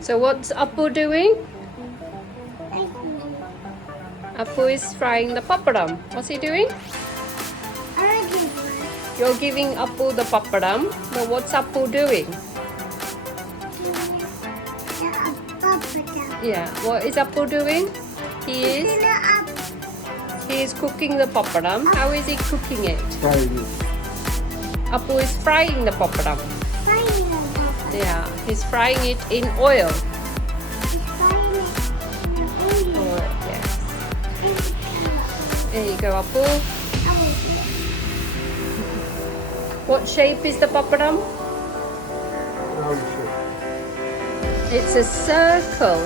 So what's Appu doing? Appu is frying the pappadum. What's he doing? You're giving Appu the pappadum. But what's Appu doing? Yeah, what is Appu doing? He is cooking the pappadum. How is he cooking it? Appu is frying the pappadum. Yeah, he's frying it in oil. Oh, yes. There you go, Appu. What shape is the pappadum? It's a circle.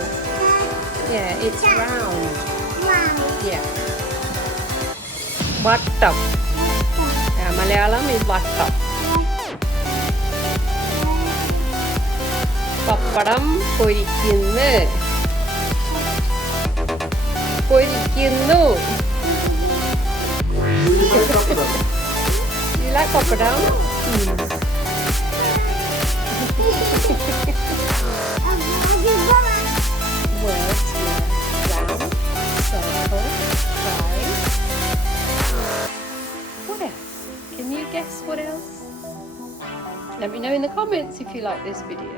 Yeah, it's round. Yeah. Vattam. Yeah, Malayalam is vattam. Pappadum പൊരിക്കുന്നു. പൊരിക്കുന്നു. You like pappadum? Words, round, circle, fry. What else? Can you guess what else? Let me know in the comments if you like this video.